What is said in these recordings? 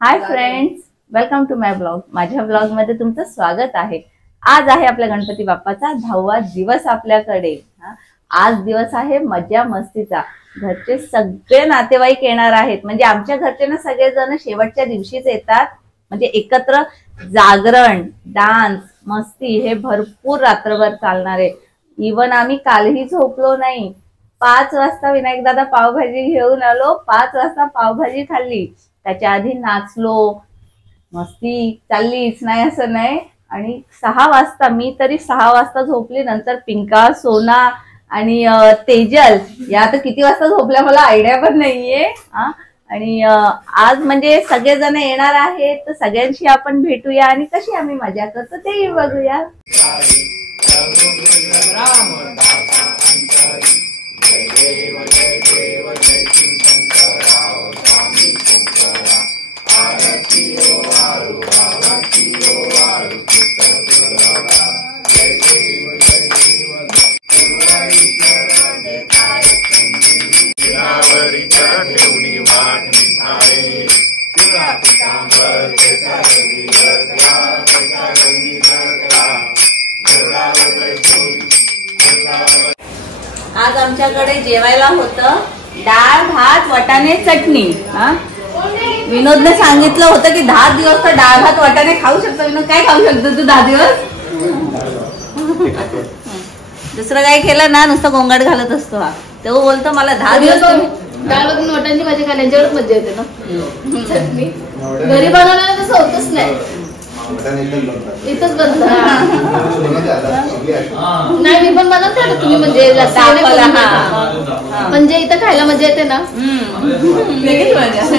High friends, welcome to my blog. माझ्या blog मध्ये तुमचं स्वागत आहे। आज आहे आपल्या गणपती बाप्पाचा 10वा दिवस आपल्याकडे। आज दिवस आहे मजा मस्तीचा। घरचे सगळे नातेवाईक येणार आहेत। म्हणजे आमच्या घरचे ना सगळेजण शेवटच्या दिवशीच येतात। म्हणजे एकत्र जागरण, डान्स, मस्ती हे भरपूर रात्रभर चालणार आहे। इवन आम्ही कालही झोपलो नाही। 5 वाजता विनायक दादा पावभाजी घेऊन आलो। 5 वाजता पावभाजी खाल्ली। त्याच्या आधी नाचलो, मस्ती चाललीच नाही असं नाही। आणि 6 वाजता मी तरी 6 वाजता झोपली। नंतर पिंका, सोना आणि तेजल या तर किती वाजता झोपल्या मला आयडिया पण नाहीये। आणि आज म्हणजे सगळेजण येणार आहेत, तर सगळ्यांशी आपण भेटूया आणि कशी आम्ही मजा करतो तेही बघूया। आज आमच्याकडे जेवायला होतं डाळ भात वाटाणे चटणी। विनोदने सांगितलं होतं की 10 दिवस तर डाळ भात वाटाणे खाऊ शकतो। विनोद काय खाऊ शकतो तू 10 दिवस? दुसरं काय केलं ना, नुसतं गोंगाट घालत असतो हा। तेव्हा बोलतो मला 10 दिवस डाळ भात वाटाण्याची भाजी खाण्याच्यावरच मजा येते ना। चटणी घरी बनवल्याने तसं होतच नाही, इथंच बनतं। नाही मी पण बनवते ना, तुम्ही म्हणजे म्हणजे इथं खायला मजा येते ना।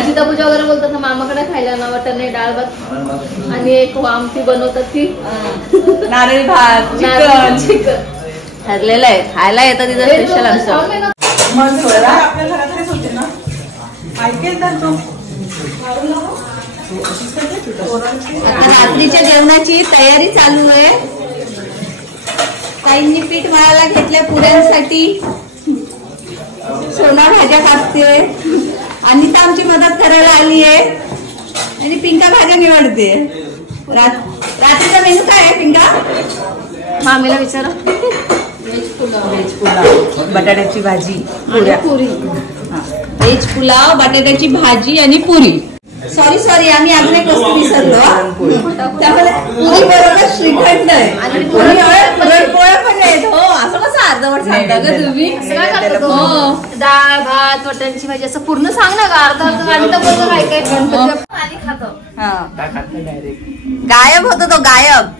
सीता पूजा वगैरे बोलतात ना, मामाकडे खायला ना वाटाणे डाळ भात आणि एक आमटी बनवतात ती नारळी भात चिकन ठरलेलं आहे। खायला येतं तिथं स्पेशल आमचं। आपल्या घरातच होते ना, ऐकेल तर तो आता रात्रीच्या जेवणाची तयारी चालू आहे। ताईंनी पीठ मळायला घेतल्या पुऱ्यांसाठी। सोना भाज्या कापते, अनिता आमची मदत करायला आली आहे आणि पिंका भाज्या निवडते। रात्रीचा मेनू काय आहे पिंका? मामीला विचारा। व्हेज पुलाव, बटाट्याची भाजी, पुरी। व्हेज पुलाव, बटाट्याची भाजी आणि पुरी। सॉरी आम्ही अजून एक वस्तू विसरलो। त्यामुळे पुरी बरोबर श्रीखंड आहे आणि पुरणपोळ्या पण आहेत। हो, असं कसं अर्धवट सांगता का तुम्ही? डाळ भात वाटाण्याची भाजी असं पूर्ण सांग ना का? अर्धा आणि तर बरोबर काय काय पाणी खातो। गायब होतो तो, गायब।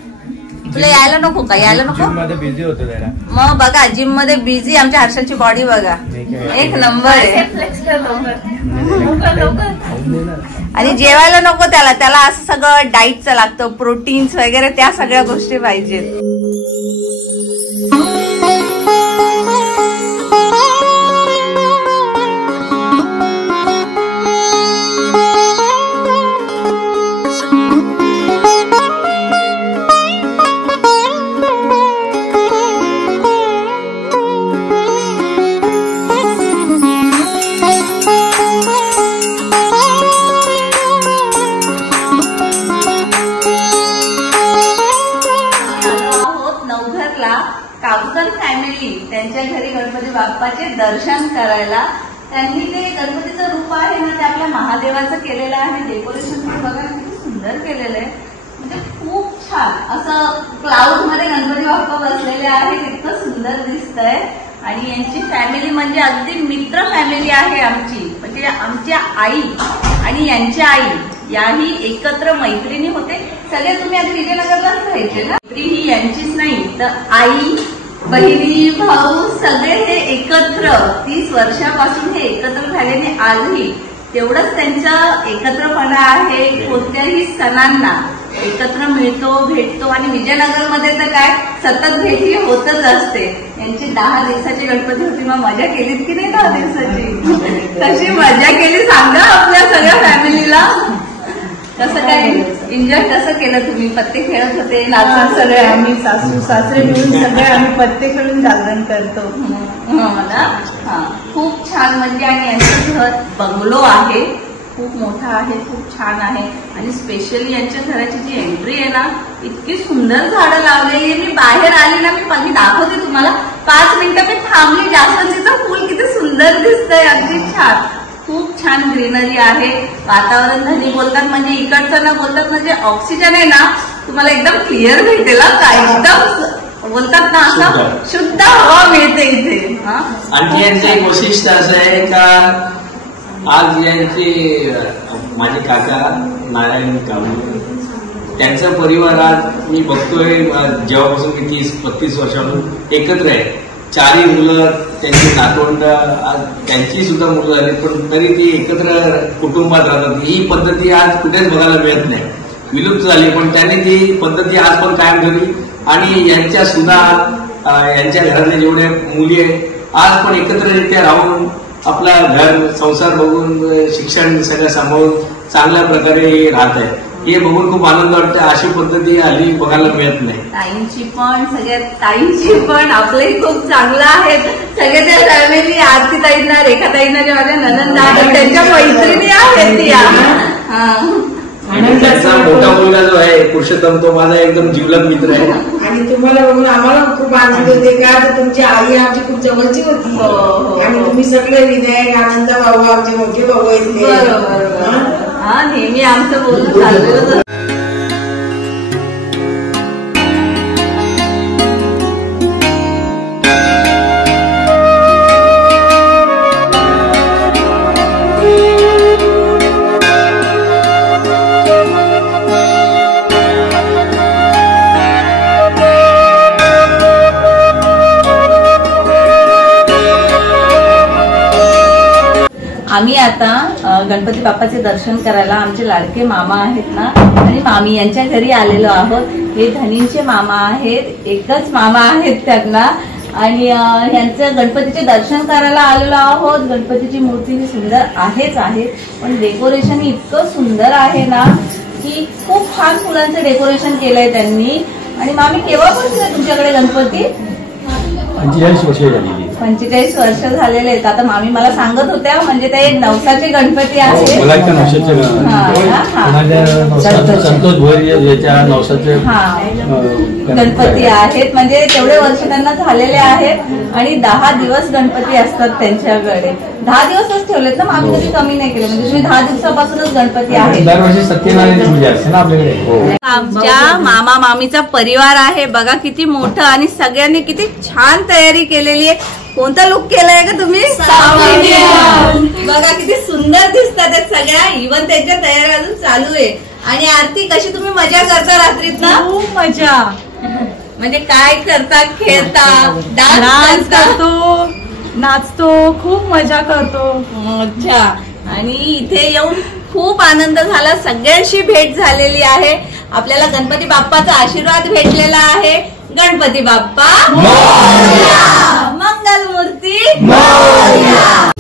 तुला यायला नको का? यायला नको? बिझी होतो जरा। मग बघा जिम मध्ये बिझी। आमच्या हर्षलची बॉडी बघा, एक नंबर आहे। आणि जेवायला नको त्याला असं सगळं डाईटचं लागतं, प्रोटीन्स वगैरे त्या सगळ्या गोष्टी पाहिजेत। कावकर फॅमिली त्यांच्या घरी गणपती बाप्पाचे दर्शन करायला। त्यांनी ते गणपतीचं रूप आहे ना, ते आपल्या महादेवाचं केलेलं आहे। डेकोरेशन बघा किती सुंदर केलेलं आहे, म्हणजे खूप छान असं क्लाउड मध्ये गणपती बाप्पा बसलेले आहेत। इतकं सुंदर दिसतंय। आणि यांची फॅमिली म्हणजे अगदी मित्र फॅमिली आहे आमची। म्हणजे आमच्या आई आणि यांच्या आई याही एकत्र मैत्रिणी होते। सगळे तुम्ही आधी विजयनगरलाच राहायचे ना? ही यांचीच नाही तर आई, बहिणी, भाऊ सगळे हे एकत्र 30 वर्षापासून हे एकत्र झालेले आजही तेवढंच त्यांचा एकत्रपणा आहे। कोणत्याही सणांना एकत्र मिळतो, भेटतो। आणि विजयनगरमध्ये तर काय सतत भेटी होतच असते। यांची 10 दिवसाची गणपती होती, मग मजा केलीत की नाही 10 दिवसाची? कशी मजा केली सांगा आपल्या सगळ्या फॅमिलीला। कसं काय एन्जॉय कसं केलं तुम्ही? पत्ते खेळत होते, नाचत सगळे? आम्ही सासू सासरे मिळून सगळे आम्ही पत्ते खेळून जागरण करतो ना। खूप छान। म्हणजे आणि यांचं घर बंगलो आहे खूप मोठा आहे, खूप छान आहे. आणि स्पेशली यांच्या घराची जी एंट्री आहे ना, इतकी सुंदर झाडं लावलेली आहे. मी बाहेर आली ना, मी दाखवते तुम्हाला. 5 मिनिटं मी थांबली. जास्वंदीचं फुल किती सुंदर दिसतंय, अगदी छान. खूप छान ग्रीनरी आहे. वातावरण धनी बोलतात म्हणजे इकडचं ना बोलतात म्हणजे ऑक्सिजन आहे ना तुम्हाला एकदम क्लिअर भेटेल का, एकदम बोलतात ना असं शुद्ध हवा मिळते इथे. आणखी यांचं एक वैशिष्ट्य असं आहे का आज यांचे माझे काका नारायण कांबळे त्यांचा परिवार आज मी बघतोय जेव्हापासून मी 30-35 वर्षापासून एकत्र आहे. 4 मुलं, त्यांची नातवंड, त्यांची सुद्धा मुलं झाली, पण तरी ती एकत्र कुटुंबात राहतात. ही पद्धती आज कुठेच बघायला मिळत नाही, विलुप्त झाली. पण त्यांनी ती पद्धती आज पण कायम ठेवली. आणि यांच्या सुद्धा यांच्या घरातले जेवढे मुली आहेत आज पण एकत्ररित्या राहून आपला घर संसार बघून शिक्षण सगळं सांभाळून चांगल्या प्रकारे राहत आहे. हे बघून खूप आनंद वाटतं. अशी पद्धती हल्ली बघायला मिळत नाही. ताईंची पण, सगळ्या ताईंची पण आपलंही खूप चांगलं आहे. सगळे त्या फॅमिली, आरती ताईंना, रेखा ताईंना, जे माझ्या ननंद आहेत त्यांच्या मैत्रिणी आहेत त्या. आणि त्याचा मोठा मुलगा जो आहे पुरुषोत्तम, तो माझा एकदम जिवलग मित्र आहे. आणि तुम्हाला बघून आम्हाला खूप आनंद होते का तर तुमची आई आमची खूप जवळची होती. आणि तुम्ही सगळे विनायक, आनंद भाऊ आमचे मोठे भाऊ आहेत. हा, नेहमी आमचं बोलून चाललेलं. आम्ही आता गणपती बाप्पाचे दर्शन करायला आमचे लाडके मामा आहेत ना आणि मामी यांच्या घरी आलेलो आहोत. हे धनींचे मामा आहेत, एकच मामा आहेत त्यांना. आणि यांचं गणपतीचे दर्शन करायला आलेलो आहोत. गणपतीची मूर्ती ही सुंदर आहेच आहे, पण डेकोरेशन इतकं सुंदर आहे ना की खूप छान फुलांचं डेकोरेशन केलंय त्यांनी. आणि मामी केव्हापासून आहे तुमच्याकडे गणपती? 45 वर्ष झालेली. 45 वर्ष झालेले आहेत. आता मामी मला सांगत होत्या म्हणजे ते नवसाचे गणपती आहेत. संतोष भोईर याच्या नवसाचे गणपती आहेत. म्हणजे तेवढे वर्ष त्यांना झालेले आहेत. आणि 10 दिवस गणपती असतात त्यांच्याकडे. 10 दिवसच ठेवलेत ना मामी, कधी कमी नाही केलं. म्हणजे तुम्ही 10 दिवसापासूनच गणपती आहेत. दरवर्षी सत्यनारायण पूजा असते ना आपल्याकडे. आमच्या मामा मामीचा परिवार आहे बघा किती मोठं. आणि सगळ्यांनी किती छान तयारी केलेली आहे. कोणता लुक केलाय का तुम्ही? बघा किती सुंदर दिसतात सगळ्या. इव्हन त्यांच्या तयारी अजून चालू आहे. आणि आरती, कशी तुम्ही मजा करता रात्रीत ना? खूप मजा. म्हणजे काय करता? खेळता, डान्स करतो, नाचतो, खूप मजा करतो. अच्छा. आणि इथे येऊन खूप आनंद झाला. सगळ्यांशी भेट झालेली आहे. आपल्याला गणपती बाप्पाचा आशीर्वाद भेटलेला आहे. गणपती बाप्पा मोरया, मंगलमूर्ती मोरया.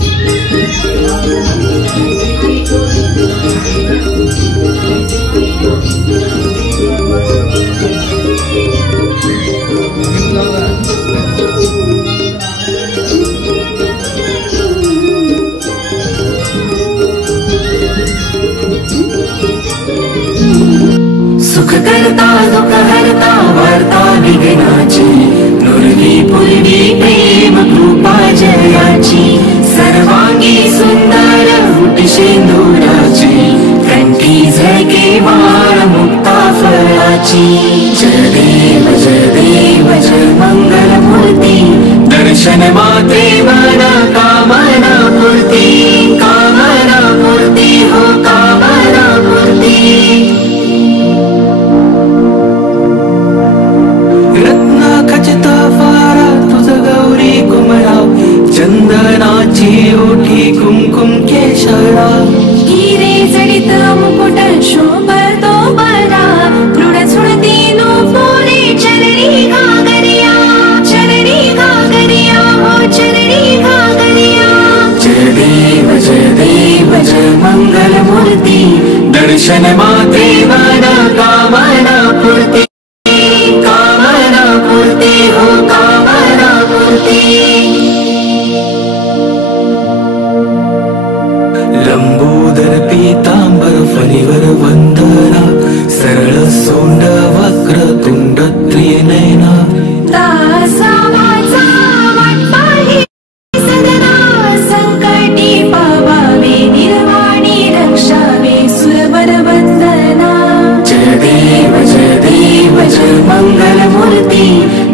सुख करता दुःख हरता वार्ता विघ्नाची नुरवी पूर्वी प्रेम कृपा जयाची सर्वांगी सुंदर फुटी शेंदुराची कंठी झळके वार मुक्ता फळाची जय देव जय मंगल मूर्ती दर्शन मात्रे मना कामना पूर्ती हो कामना पूर्ती खचिता फारा तुझ गौरी कुमरा चंदनाची ओठी कुमकुम केशरा हिरे जडित मुकुट शोभतो बरा मृड झुळती नो पोरे चरणी घागरिया हो चरणी घागरिया जय देव जय मंगल मूर्ती दर्शन मात्रे मना कामना पूर्ती हो कामना मूर्ती लंबोदर पीत फणीवर वंदना सरळ सोंड वक्रतुंड त्रिनयना दासा माझा वाटपाही सदना संकटी पावावे निर्वाणी रक्षावे सुरवर वंदना जय देव जय मंगलमूर्ती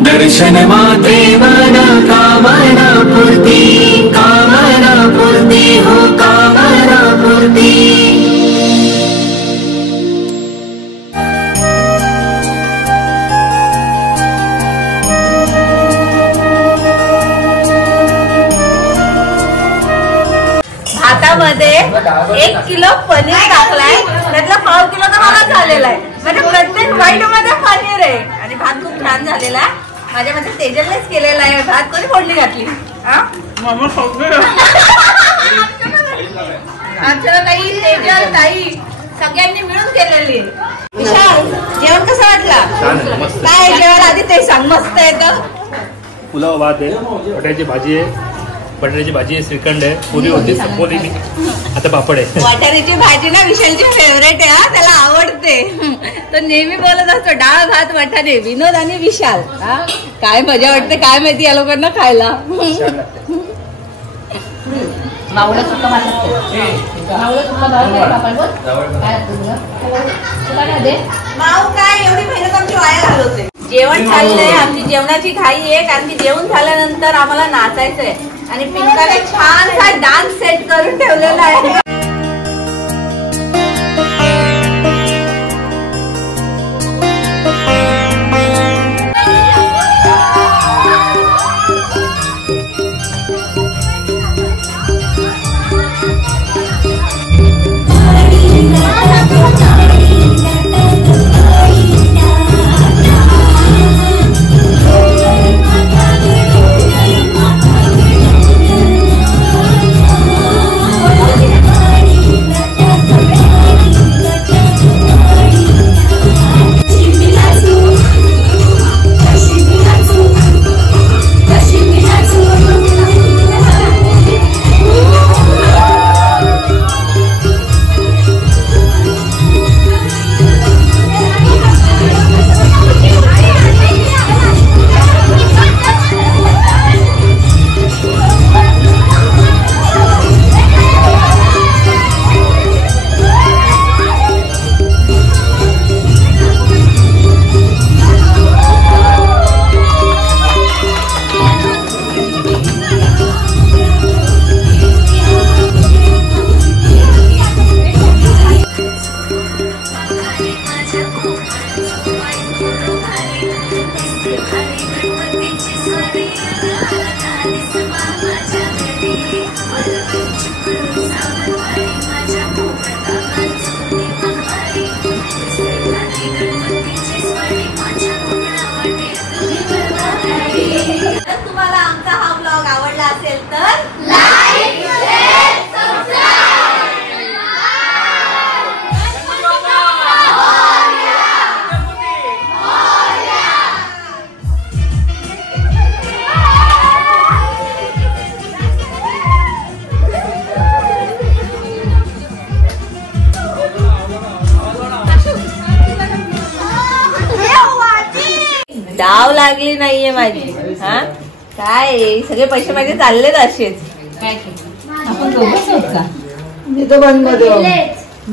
दर्शन माते मना कामना पूर्ती हो कामना पूर्ती भातामध्ये 1 किलो पनीर टाकलाय, त्यातला 1/2 किलो तर मला झालेला आहे. म्हणजे प्रत्येक बाईट मध्ये पनीर आहे आणि भात खूप छान झालेला आहे. माझ्या मते तेजलनेच केलेला आहे. भात कोणी फोडणी घातली? आमच्या ताई, तेजल ताई सगळ्यांनी मिळून केलेली. विशाल, जेवण कसं वाटलं? काय जेवण आधी ते सांग. मस्त आहे तर पुलाव भात आहे, बटाट्याची भाजी आहे, बटाट्याची भाजी आहे, श्रीखंड आहे, पुरी होती संपवली मी, आता पापड आहे. वाटाण्याची भाजी ना विशालची फेवरेट आहे. हा, त्याला आवडते. तो नेहमी बोलत असतो डाळ भात वाटाणे. विनोद आणि विशाल, हा काय मजा वाटते काय माहिती या लोकांना खायला. मावळं सुद्धा माऊ काय एवढी मेहनत आमची वाया घालवते. जेवण चाललंय, आमची जेवणाची घाई आहे कारण की जेवण झाल्यानंतर आम्हाला नाचायचंय आणि पिंकाने छानसा डान्स सेट करून ठेवलेला आहे. तुम्हाला आमचा हा ब्लॉग आवडला असेल तर लाईक, शेअर, डाव लागली नाहीये माझी. हा काय सगळे पैसे माझे चाललेत असेच. आपण दोघंच होत का? मी तर बंद मध्ये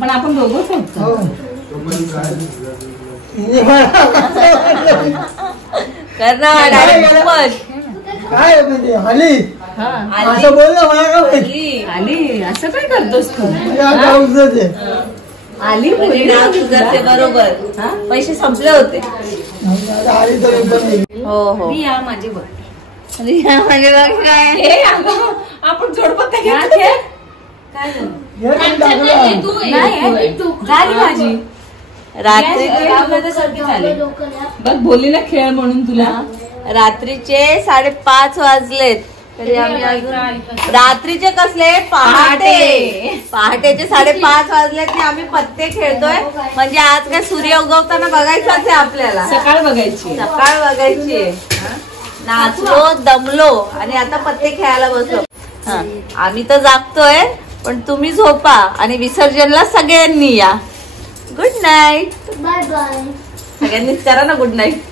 पण आपण दोघंच होत का? कर ना डायरेक्ट पण. काय म्हणजे हली असं बोललं मला का माहिती? आली असं काय करतोस तू? आली डाव तुझं ते बरोबर. पैसे संपले होते. हो हो या माझी बघ. म्हणजे बघ काय आपण जोडपत्ता घ्या. काय झाली माझी रात्री बघ बोलली ना खेळ म्हणून तुला. रात्रीचे 5:30 वाजलेत तरी आम्ही अजून रात्रीचे कसले पहाटेचे 5:30 वाजलेत आणि आम्ही पत्ते खेळतोय. म्हणजे आज काय सूर्य उगवताना बघायचंच आहे आपल्याला. सकाळ बघायची नाचलो दमलो आणि आता पत्ते खेळायला बसलो. आम्ही तर जागतोय पण तुम्ही झोपा आणि विसर्जनला सगळ्यांनी या. Good night. Bye bye. सगळ्यांनीच करा ना गुड नाईट.